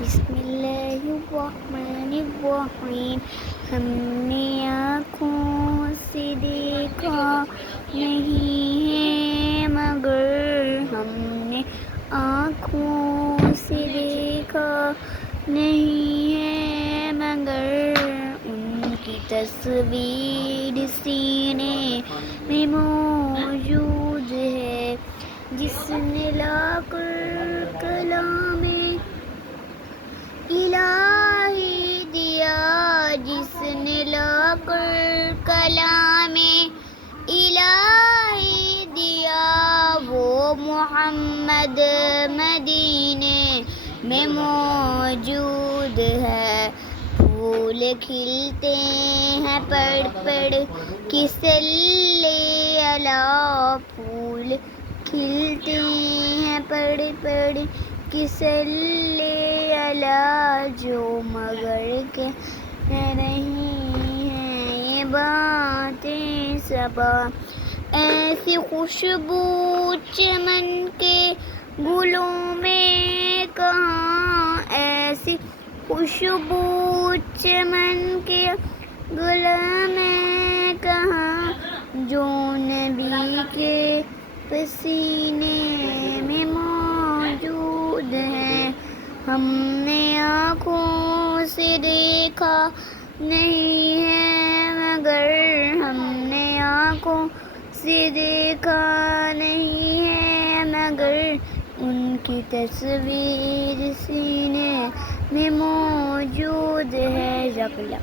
بسم اللہ الرحمن الرحیم. ہم نے آنکھوں سے دیکھا نہیں ہے مگر ہم نے آنکھوں سے دیکھا نہیں ہے مگر ان کی تصویر سینے میں موجود ہے. جس نے لا کر کلام الہی دیا، جس نے لا کر کلام الہی دیا، وہ محمد مدینے میں موجود ہے. پھول کھلتے ہیں پڑ پڑ کے صلی اللہ، پھول کھلتے ہیں پڑ پڑ کے صلی اللہ. جو مگر کہہ رہی ہیں یہ باتیں صبا، ایسی خوشبو چمن کے گلوں میں کہاں، ایسی خوشبو چمن کے گلوں میں کہاں، جو نبی کے پسینے میں موجود ہے. ہم نے آنکھوں سے دیکھا نہیں ہے مگر ہم نے آنکھوں سے دیکھا نہیں ہے مگر ان کی تصویر سینے میں موجود ہے. جزاک اللہ.